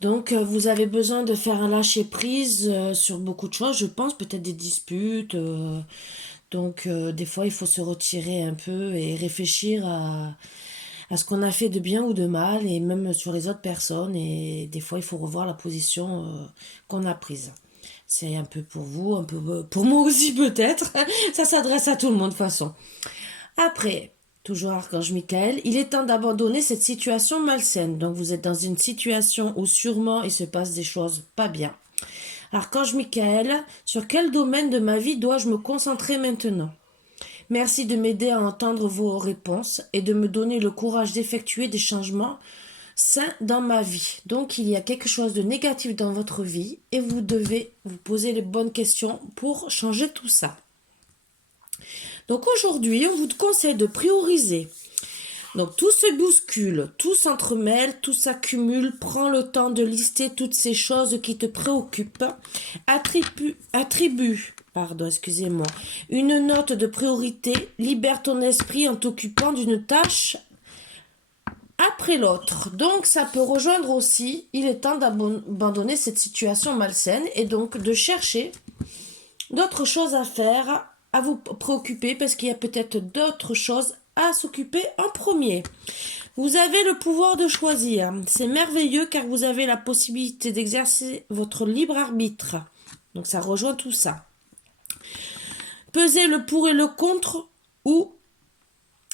Donc, vous avez besoin de faire un lâcher-prise sur beaucoup de choses, je pense, peut-être des disputes. Donc, des fois, il faut se retirer un peu et réfléchir à ce qu'on a fait de bien ou de mal, et même sur les autres personnes. Et des fois, il faut revoir la position qu'on a prise. C'est un peu pour vous, un peu pour moi aussi peut-être. Ça s'adresse à tout le monde de toute façon. Après, toujours Archange Michael, il est temps d'abandonner cette situation malsaine. Donc vous êtes dans une situation où sûrement il se passe des choses pas bien. Archange Michael, sur quel domaine de ma vie dois-je me concentrer maintenant? Merci de m'aider à entendre vos réponses et de me donner le courage d'effectuer des changements sains dans ma vie. Donc il y a quelque chose de négatif dans votre vie et vous devez vous poser les bonnes questions pour changer tout ça. Donc aujourd'hui, on vous conseille de prioriser. Donc tout se bouscule, tout s'entremêle, tout s'accumule. Prends le temps de lister toutes ces choses qui te préoccupent. Excusez-moi, une note de priorité. Libère ton esprit en t'occupant d'une tâche après l'autre. Donc ça peut rejoindre aussi, il est temps d'abandonner cette situation malsaine et donc de chercher d'autres choses à faire, à vous préoccuper, parce qu'il y a peut-être d'autres choses à s'occuper en premier. Vous avez le pouvoir de choisir. C'est merveilleux car vous avez la possibilité d'exercer votre libre arbitre. Donc ça rejoint tout ça. Pesez le pour et le contre ou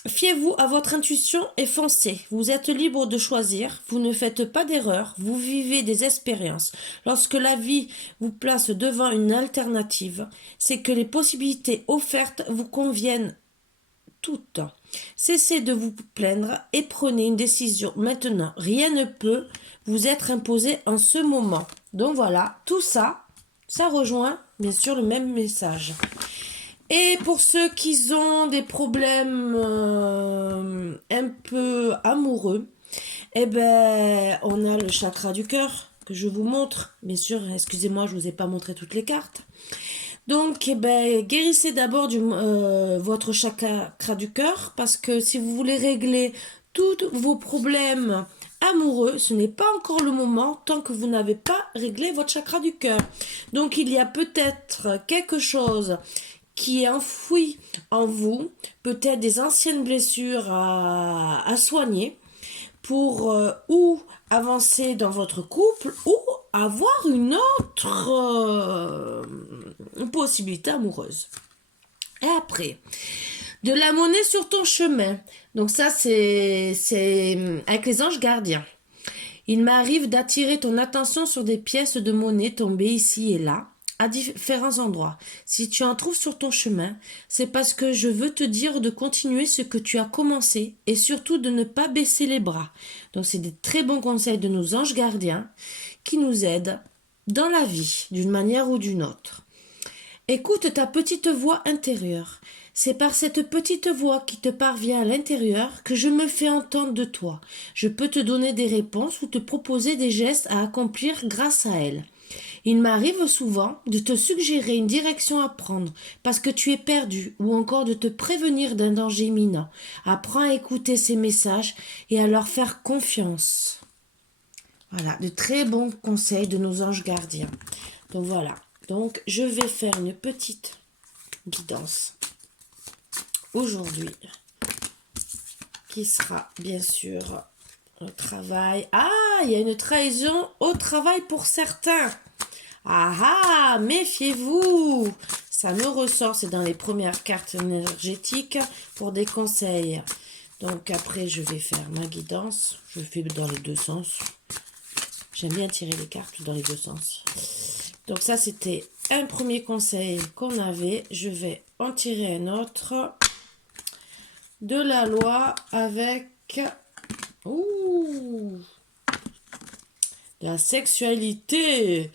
fiez-vous à votre intuition et foncez. Vous êtes libre de choisir, vous ne faites pas d'erreur, vous vivez des expériences. Lorsque la vie vous place devant une alternative, c'est que les possibilités offertes vous conviennent toutes. Cessez de vous plaindre et prenez une décision maintenant. Rien ne peut vous être imposé en ce moment. Donc voilà, tout ça, ça rejoint bien sûr le même message. Et pour ceux qui ont des problèmes un peu amoureux, eh ben, on a le chakra du cœur que je vous montre. Bien sûr, excusez-moi, je vous ai pas montré toutes les cartes. Donc, eh ben, guérissez d'abord votre chakra du cœur, parce que si vous voulez régler tous vos problèmes amoureux, ce n'est pas encore le moment tant que vous n'avez pas réglé votre chakra du cœur. Donc, il y a peut-être quelque chose qui est enfoui en vous, peut-être des anciennes blessures à soigner pour ou avancer dans votre couple ou avoir une autre possibilité amoureuse. Et après, de la monnaie sur ton chemin. Donc ça, c'est avec les anges gardiens. Il m'arrive d'attirer ton attention sur des pièces de monnaie tombées ici et là, à différents endroits. Si tu en trouves sur ton chemin, c'est parce que je veux te dire de continuer ce que tu as commencé et surtout de ne pas baisser les bras. Donc c'est des très bons conseils de nos anges gardiens qui nous aident dans la vie, d'une manière ou d'une autre. Écoute ta petite voix intérieure. C'est par cette petite voix qui te parvient à l'intérieur que je me fais entendre de toi. Je peux te donner des réponses ou te proposer des gestes à accomplir grâce à elle. Il m'arrive souvent de te suggérer une direction à prendre parce que tu es perdu ou encore de te prévenir d'un danger imminent. Apprends à écouter ces messages et à leur faire confiance. Voilà, de très bons conseils de nos anges gardiens. Donc voilà, donc je vais faire une petite guidance aujourd'hui qui sera bien sûr au travail. Ah, il y a une trahison au travail pour certains. Ah ah, méfiez-vous. Ça me ressort, c'est dans les premières cartes énergétiques pour des conseils. Donc après, je vais faire ma guidance. Je fais dans les deux sens. J'aime bien tirer les cartes dans les deux sens. Donc ça, c'était un premier conseil qu'on avait. Je vais en tirer un autre. De la loi avec la sexualité.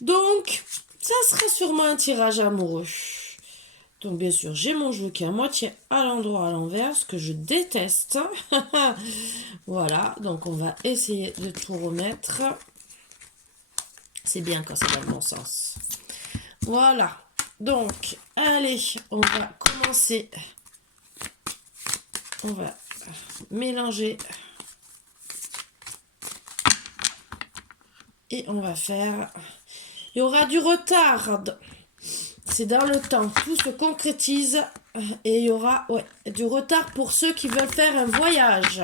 Donc, ça serait sûrement un tirage amoureux. Donc, bien sûr, j'ai mon jeu qui est à moitié à l'endroit, à l'envers, ce que je déteste. Voilà, donc on va essayer de tout remettre. C'est bien quand c'est dans le bon sens. Voilà, donc, allez, on va commencer. On va mélanger Et on va faire... Il y aura du retard. C'est dans le temps. Tout se concrétise. Et il y aura du retard pour ceux qui veulent faire un voyage.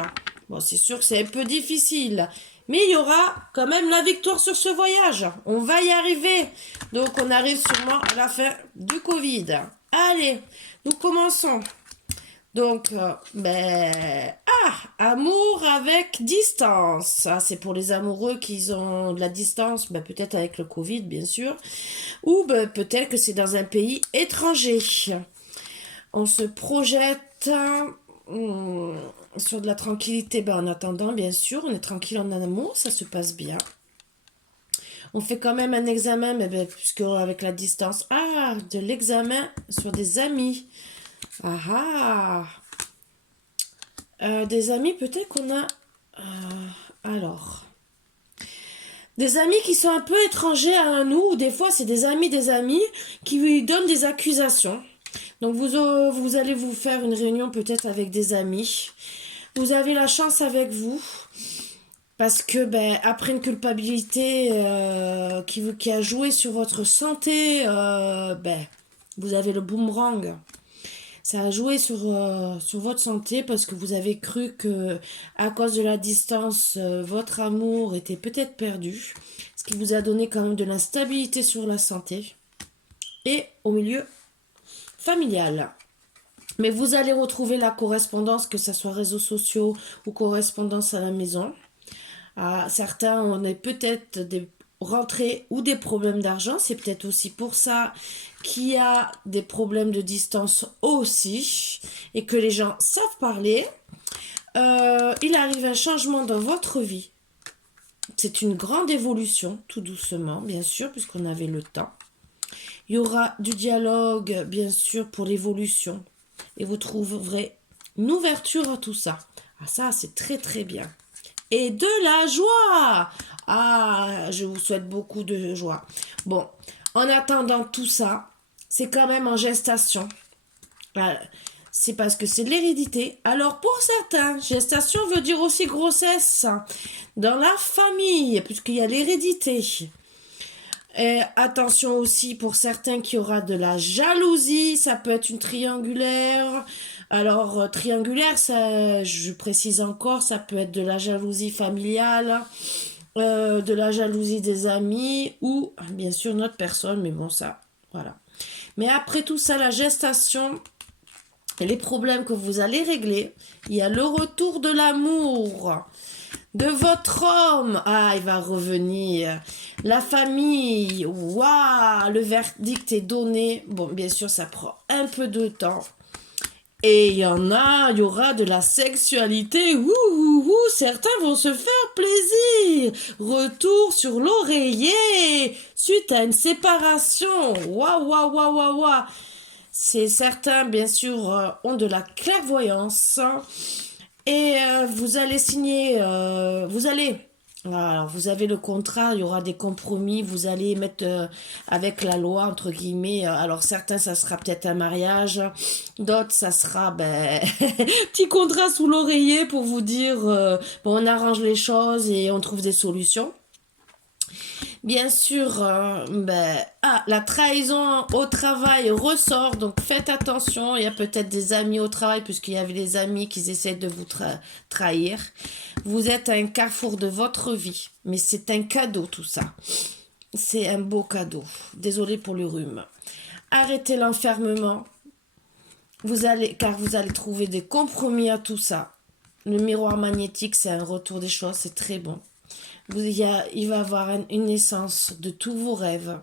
Bon, c'est sûr que c'est un peu difficile. Mais il y aura quand même la victoire sur ce voyage. On va y arriver. Donc, on arrive sûrement à la fin du Covid. Allez, nous commençons. Donc, amour avec distance. Ça, c'est pour les amoureux qui ont de la distance, peut-être avec le Covid, bien sûr. Ou peut-être que c'est dans un pays étranger. On se projette sur de la tranquillité. En attendant, bien sûr, on est tranquille en amour, ça se passe bien. On fait quand même un examen, puisque avec la distance. Ah, de l'examen sur des amis. Des amis, peut-être qu'on a... alors... Des amis qui sont un peu étrangers à nous, ou des fois c'est des amis qui lui donnent des accusations. Donc vous allez vous faire une réunion peut-être avec des amis. Vous avez la chance avec vous. Parce que après une culpabilité qui a joué sur votre santé, vous avez le boomerang. Ça a joué sur votre santé parce que vous avez cru que à cause de la distance, votre amour était peut-être perdu. Ce qui vous a donné quand même de l'instabilité sur la santé. Et au milieu familial. Mais vous allez retrouver la correspondance, que ce soit réseaux sociaux ou correspondance à la maison. Certains, on est peut-être des rentrées ou des problèmes d'argent. C'est peut-être aussi pour ça qu'il y a des problèmes de distance aussi. Et que les gens savent parler. Il arrive un changement dans votre vie. C'est une grande évolution, tout doucement, bien sûr, puisqu'on avait le temps. Il y aura du dialogue, bien sûr, pour l'évolution. Et vous trouverez une ouverture à tout ça. Ça, c'est très, très bien. Et de la joie. Je vous souhaite beaucoup de joie. Bon, en attendant tout ça, c'est quand même en gestation. C'est parce que c'est de l'hérédité. Alors pour certains, gestation veut dire aussi grossesse dans la famille, puisqu'il y a l'hérédité. Et attention aussi pour certains qu'il y aura de la jalousie, ça peut être une triangulaire. Alors triangulaire, ça, je précise encore, ça peut être de la jalousie familiale, de la jalousie des amis ou bien sûr notre personne, mais bon ça, voilà. Mais après tout ça, la gestation, les problèmes que vous allez régler, il y a le retour de l'amour de votre homme. Il va revenir. La famille, waouh, le verdict est donné. Bon, bien sûr, ça prend un peu de temps. Et il y aura de la sexualité. Certains vont se faire plaisir. Retour sur l'oreiller suite à une séparation. Waouh. C'est certains, bien sûr, ont de la clairvoyance. Et vous allez signer, alors vous avez le contrat, il y aura des compromis, vous allez mettre avec la loi, entre guillemets, alors certains, ça sera peut-être un mariage, d'autres, ça sera, petit contrat sous l'oreiller pour vous dire, on arrange les choses et on trouve des solutions. Bien sûr, la trahison au travail ressort, donc faites attention. Il y a peut-être des amis au travail, puisqu'il y avait des amis qui essaient de vous trahir. Vous êtes à un carrefour de votre vie, mais c'est un cadeau tout ça. C'est un beau cadeau. Désolée pour le rhume. Arrêtez l'enfermement, car vous allez trouver des compromis à tout ça. Le miroir magnétique, c'est un retour des choses, c'est très bon. Il va y avoir une naissance de tous vos rêves.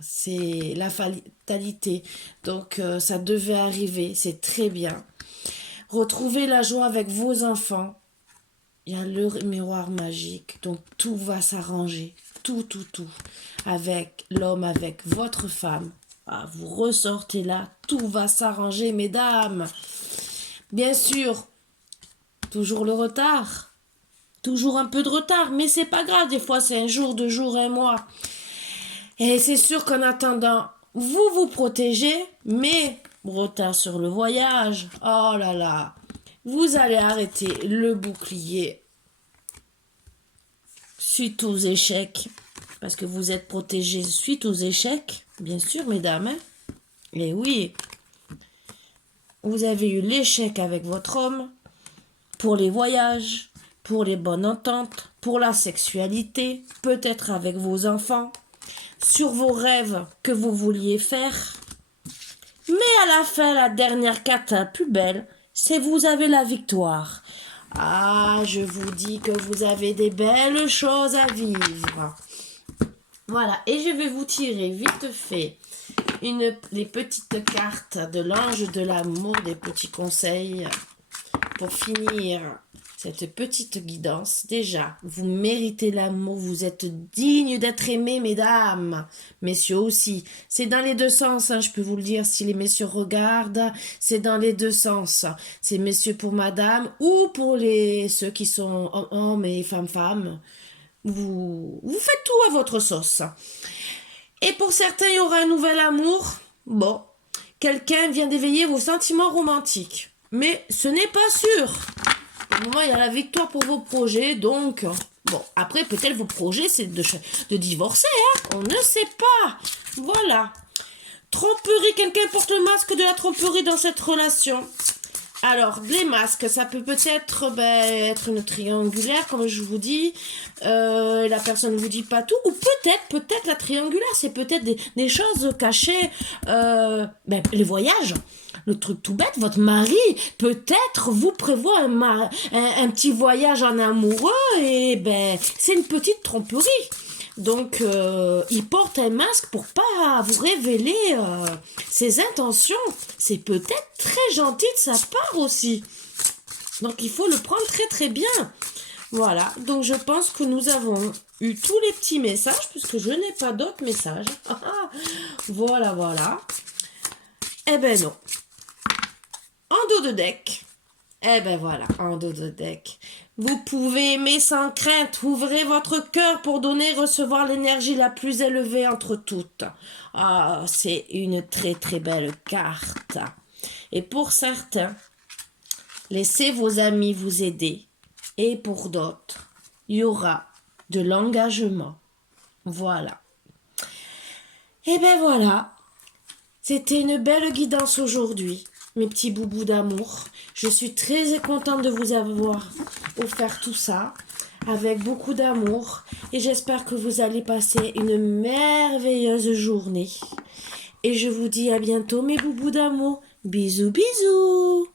C'est la fatalité. Donc, ça devait arriver. C'est très bien. Retrouvez la joie avec vos enfants. Il y a le miroir magique. Donc, tout va s'arranger. Tout. Avec l'homme, avec votre femme. Vous ressortez là. Tout va s'arranger, mesdames. Bien sûr, toujours le retard. Toujours un peu de retard, mais c'est pas grave, des fois c'est un jour, 2 jours, 1 mois. Et c'est sûr qu'en attendant, vous protégez, mais retard sur le voyage, oh là là, vous allez arrêter le bouclier suite aux échecs, parce que vous êtes protégés suite aux échecs, bien sûr, mesdames. Hein. Et oui, vous avez eu l'échec avec votre homme pour les voyages, pour les bonnes ententes, pour la sexualité, peut-être avec vos enfants, sur vos rêves que vous vouliez faire. Mais à la fin, la dernière carte la plus belle, c'est vous avez la victoire. Ah, je vous dis que vous avez des belles choses à vivre. Voilà, et je vais vous tirer vite fait les petites cartes de l'ange de l'amour, des petits conseils pour finir cette petite guidance. Déjà, vous méritez l'amour, vous êtes digne d'être aimé, mesdames, messieurs aussi. C'est dans les deux sens, hein, je peux vous le dire, si les messieurs regardent, c'est dans les deux sens. C'est messieurs pour madame ou pour ceux qui sont hommes et femmes. Vous faites tout à votre sauce. Et pour certains, il y aura un nouvel amour. Bon, quelqu'un vient d'éveiller vos sentiments romantiques. Mais ce n'est pas sûr. Pour le moment, il y a la victoire pour vos projets. Donc, bon, après, peut-être vos projets, c'est de divorcer. Hein, on ne sait pas. Voilà. Tromperie, quelqu'un porte le masque de la tromperie dans cette relation. Alors, les masques, ça peut peut-être être une triangulaire, comme je vous dis. La personne ne vous dit pas tout. Ou peut-être la triangulaire, c'est peut-être des choses cachées. Les voyages. Le truc tout bête, votre mari, peut-être, vous prévoit un petit voyage en amoureux. Et c'est une petite tromperie. Donc, il porte un masque pour pas vous révéler ses intentions. C'est peut-être très gentil de sa part aussi. Donc, il faut le prendre très très bien. Voilà, donc je pense que nous avons eu tous les petits messages, puisque je n'ai pas d'autres messages. Voilà. Eh ben non. En dos de deck. Eh ben voilà, en dos de deck. Vous pouvez aimer sans crainte. Ouvrez votre cœur pour donner et recevoir l'énergie la plus élevée entre toutes. Ah, c'est une très très belle carte. Et pour certains, laissez vos amis vous aider. Et pour d'autres, il y aura de l'engagement. Voilà. Et ben voilà. C'était une belle guidance aujourd'hui. Mes petits boubous d'amour. Je suis très contente de vous avoir offert tout ça avec beaucoup d'amour et j'espère que vous allez passer une merveilleuse journée. Et je vous dis à bientôt mes boubous d'amour. Bisous bisous.